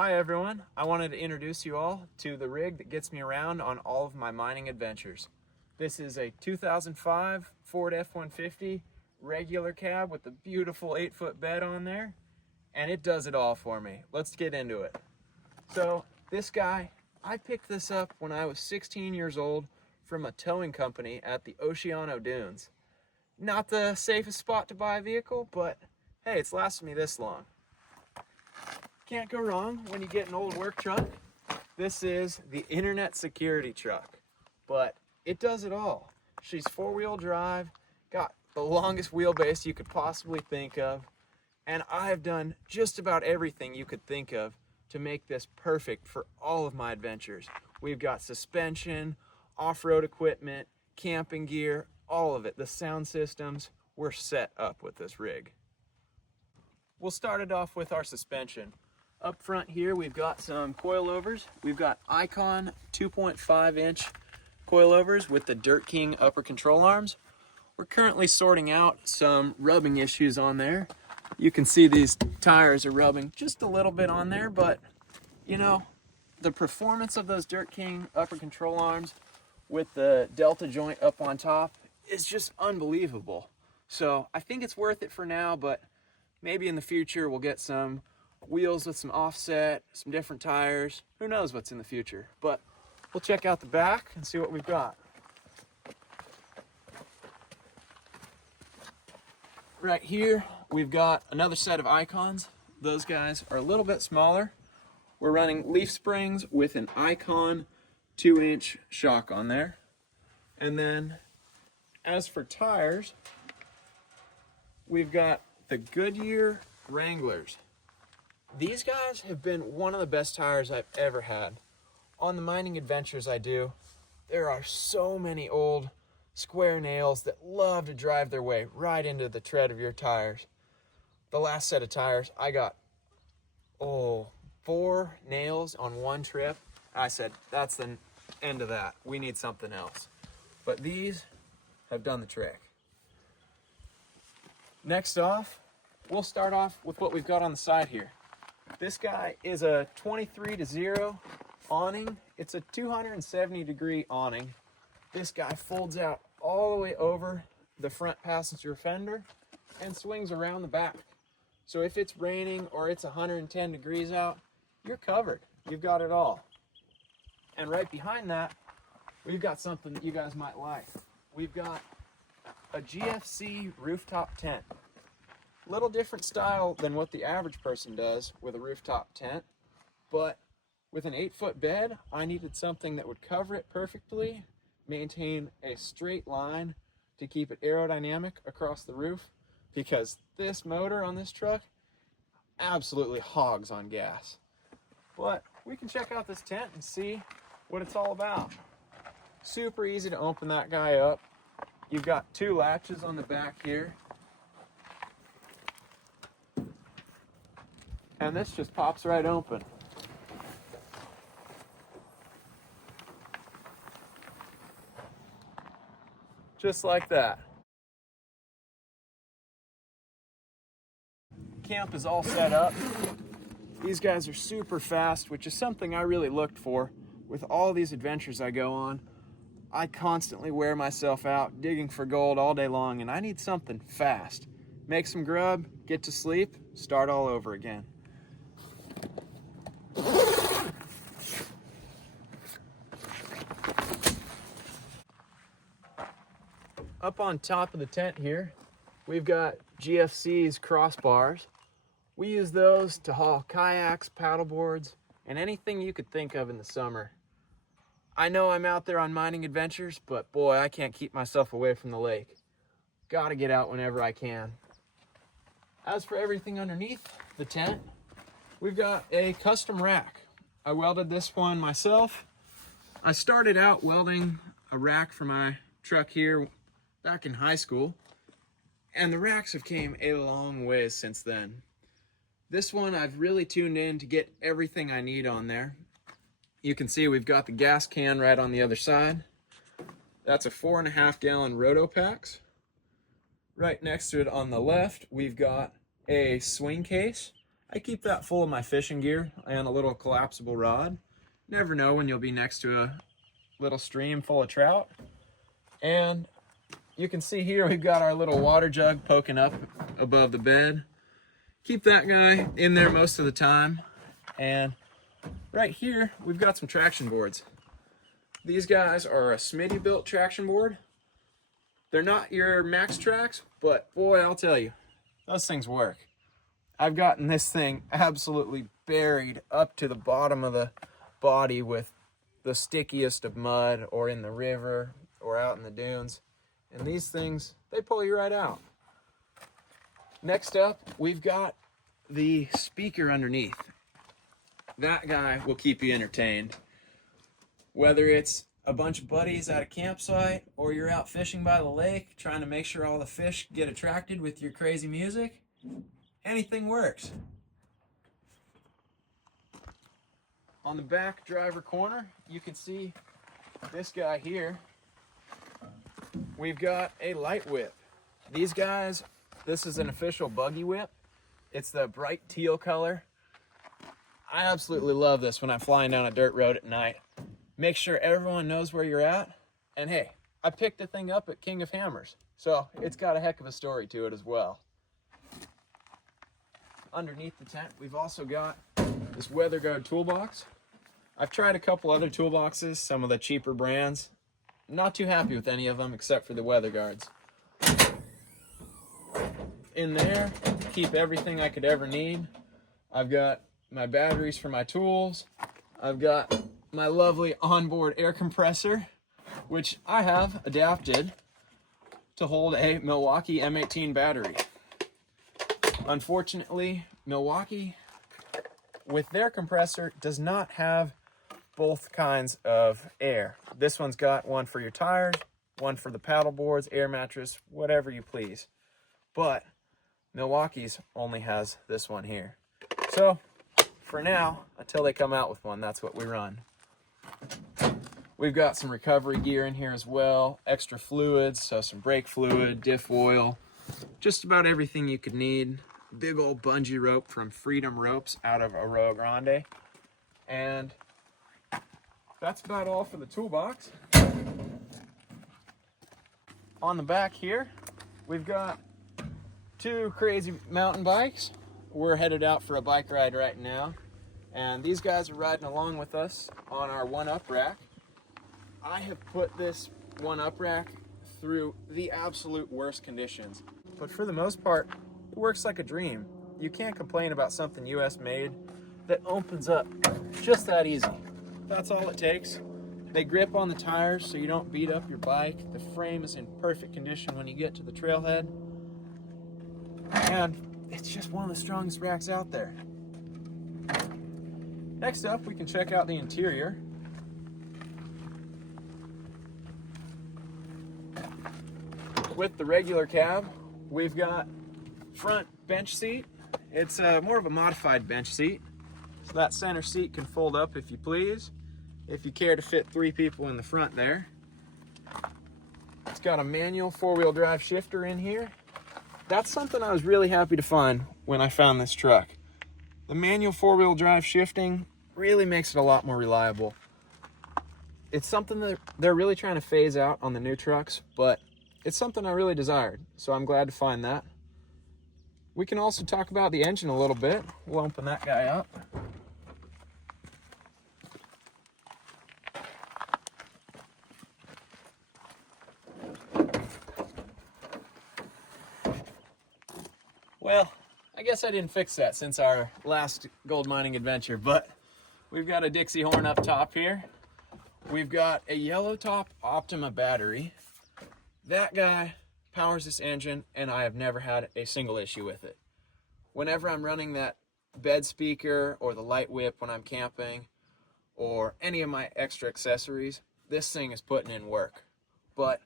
Hi everyone, I wanted to introduce you all to the rig that gets me around on all of my mining adventures. This is a 2005 Ford F150 regular cab with a beautiful 8-foot bed on there, and it does it all for me. Let's get into it. So this guy, I picked this up when I was 16 years old from a towing company at the Oceano Dunes. Not the safest spot to buy a vehicle, but hey, it's lasted me this long. Can't go wrong when you get an old work truck. This is the internet security truck, but it does it all. She's 4-wheel drive, got the longest wheelbase you could possibly think of, and I have done just about everything you could think of to make this perfect for all of my adventures. We've got suspension, off-road equipment, camping gear, all of it. The sound systems, we're set up with this rig. We'll start it off with our suspension. Up front here, we've got some coilovers. We've got Icon 2.5-inch coilovers with the Dirt King upper control arms. We're currently sorting out some rubbing issues on there. You can see these tires are rubbing just a little bit on there, but you know, the performance of those Dirt King upper control arms with the Delta joint up on top is just unbelievable. So I think it's worth it for now, but maybe in the future we'll get some wheels with some offset, some different tires. Who knows what's in the future, but we'll check out the back and see what we've got. Right here, we've got another set of Icons. Those guys are a little bit smaller. We're running leaf springs with an Icon 2-inch shock on there. And then as for tires, we've got the Goodyear Wranglers. These guys have been one of the best tires I've ever had. On the mining adventures I do, there are so many old square nails that love to drive their way right into the tread of your tires. The last set of tires, I got, 4 nails on one trip. I said, that's the end of that. We need something else. But these have done the trick. Next off, we'll start off with what we've got on the side here. This guy is a 23-0 awning. It's a 270-degree awning. This guy folds out all the way over the front passenger fender and swings around the back. So if it's raining or it's 110 degrees out, you're covered. You've got it all. And right behind that, we've got something that you guys might like. We've got a GFC rooftop tent. Little different style than what the average person does with a rooftop tent, but with an 8-foot bed, I needed something that would cover it perfectly, maintain a straight line to keep it aerodynamic across the roof, because this motor on this truck absolutely hogs on gas. But we can check out this tent and see what it's all about. Super easy to open that guy up. You've got 2 latches on the back here. And this just pops right open. Just like that. Camp is all set up. These guys are super fast, which is something I really looked for. With all these adventures I go on, I constantly wear myself out digging for gold all day long, and I need something fast. Make some grub, get to sleep, start all over again. Up on top of the tent here, we've got GFC's crossbars. We use those to haul kayaks, paddleboards, and anything you could think of in the summer. I know I'm out there on mining adventures, but boy, I can't keep myself away from the lake. Gotta get out whenever I can. As for everything underneath the tent, we've got a custom rack. I welded this one myself. I started out welding a rack for my truck here back in high school, and the racks have came a long ways since then. This one I've really tuned in to get everything I need on there. You can see we've got the gas can right on the other side. That's a 4.5-gallon Rotopax. Right next to it on the left, we've got a swing case. I keep that full of my fishing gear and a little collapsible rod. Never know when you'll be next to a little stream full of trout. And you can see here we've got our little water jug poking up above the bed. Keep that guy in there most of the time. And right here we've got some traction boards. These guys are a Smitty built traction board. They're not your Max Tracks, but boy, I'll tell you, those things work. I've gotten this thing absolutely buried up to the bottom of the body with the stickiest of mud, or in the river or out in the dunes. And these things, they pull you right out. Next up, we've got the speaker underneath. That guy will keep you entertained. Whether it's a bunch of buddies at a campsite, or you're out fishing by the lake trying to make sure all the fish get attracted with your crazy music, anything works. On the back driver corner, you can see this guy here. We've got a light whip. These guys, this is an official buggy whip. It's the bright teal color. I absolutely love this when I'm flying down a dirt road at night. Make sure everyone knows where you're at. And hey, I picked the thing up at King of Hammers, so it's got a heck of a story to it as well. Underneath the tent, we've also got this weather guard toolbox. I've tried a couple other toolboxes, some of the cheaper brands. Not too happy with any of them except for the weather guards. In there, keep everything I could ever need. I've got my batteries for my tools. I've got my lovely onboard air compressor, which I have adapted to hold a Milwaukee M18 battery. Unfortunately, Milwaukee, with their compressor, does not have both kinds of air. This one's got one for your tires, one for the paddle boards, air mattress, whatever you please. But Milwaukee's only has this one here. So, for now, until they come out with one, that's what we run. We've got some recovery gear in here as well, extra fluids, so some brake fluid, diff oil, just about everything you could need. Big old bungee rope from Freedom Ropes out of Arroyo Grande. And that's about all for the toolbox. On the back here, we've got two crazy mountain bikes. We're headed out for a bike ride right now, and these guys are riding along with us on our one-up rack. I have put this one-up rack through the absolute worst conditions, but for the most part, it works like a dream. You can't complain about something US made that opens up just that easy. That's all it takes. They grip on the tires so you don't beat up your bike. The frame is in perfect condition when you get to the trailhead. And it's just one of the strongest racks out there. Next up, we can check out the interior. With the regular cab, we've got front bench seat. It's more of a modified bench seat. So that center seat can fold up if you please, if you care to fit 3 people in the front there. It's got a manual 4-wheel drive shifter in here. That's something I was really happy to find when I found this truck. The manual 4-wheel drive shifting really makes it a lot more reliable. It's something that they're really trying to phase out on the new trucks, but it's something I really desired, so I'm glad to find that. We can also talk about the engine a little bit. We'll open that guy up. Well, I guess I didn't fix that since our last gold mining adventure, but we've got a Dixie horn up top here. We've got a yellow top Optima battery. That guy powers this engine, and I have never had a single issue with it. Whenever I'm running that bed speaker or the light whip when I'm camping or any of my extra accessories, this thing is putting in work. But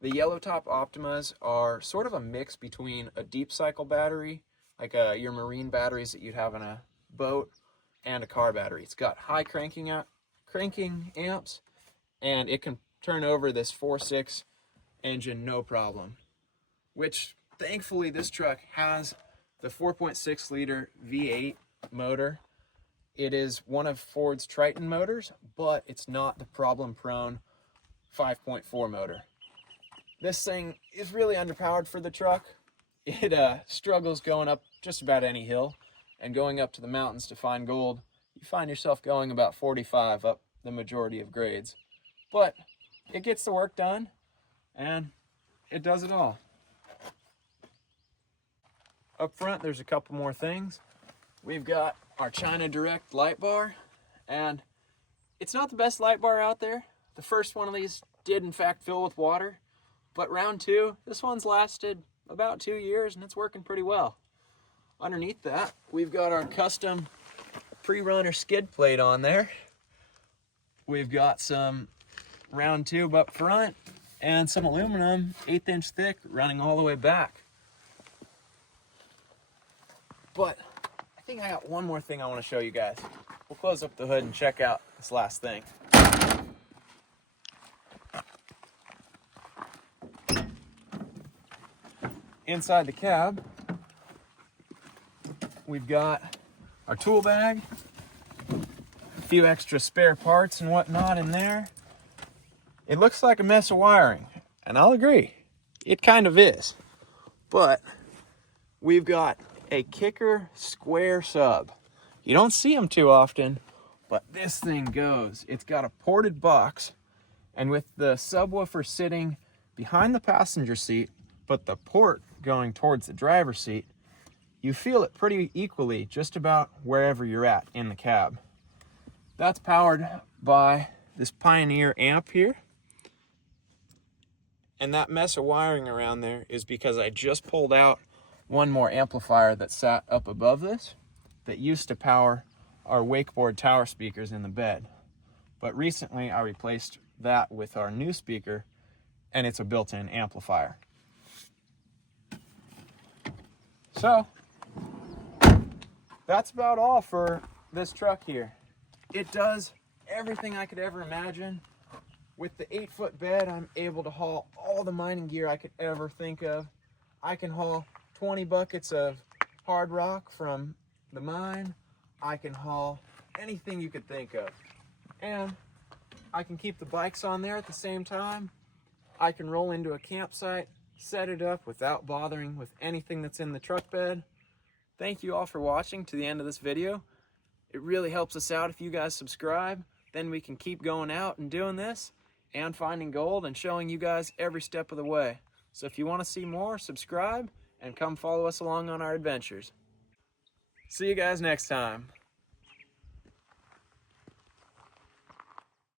the yellow top Optimas are sort of a mix between a deep cycle battery, like your marine batteries that you'd have in a boat, and a car battery. It's got high cranking amps, and it can turn over this 4.6 engine no problem, which thankfully this truck has the 4.6 liter V8 motor. It is one of Ford's Triton motors, but it's not the problem-prone 5.4 motor. This thing is really underpowered for the truck. It struggles going up just about any hill, and going up to the mountains to find gold, you find yourself going about 45 up the majority of grades. But it gets the work done, and it does it all. Up front, there's a couple more things. We've got our China Direct light bar, and it's not the best light bar out there. The first one of these did in fact fill with water, but round two, this one's lasted about 2 years and it's working pretty well. Underneath that, we've got our custom pre-runner skid plate on there. We've got some round tube up front and some aluminum 1/8 inch thick running all the way back. But I think I got one more thing I want to show you guys. We'll close up the hood and check out this last thing. Inside the cab, we've got our tool bag, a few extra spare parts and whatnot in there. It looks like a mess of wiring, and I'll agree, it kind of is. But we've got a kicker square sub. You don't see them too often, but this thing goes. It's got a ported box, and with the subwoofer sitting behind the passenger seat, but the port going towards the driver's seat, you feel it pretty equally just about wherever you're at in the cab. That's powered by this Pioneer amp here. And that mess of wiring around there is because I just pulled out one more amplifier that sat up above this that used to power our wakeboard tower speakers in the bed. But recently I replaced that with our new speaker, and it's a built-in amplifier. So that's about all for this truck here. It does everything I could ever imagine. With the 8-foot bed, I'm able to haul all the mining gear I could ever think of. I can haul 20 buckets of hard rock from the mine. I can haul anything you could think of. And I can keep the bikes on there at the same time. I can roll into a campsite, set it up without bothering with anything that's in the truck bed. Thank you all for watching to the end of this video. It really helps us out if you guys subscribe. Then we can keep going out and doing this and finding gold and showing you guys every step of the way. So if you want to see more, subscribe and come follow us along on our adventures. See you guys next time.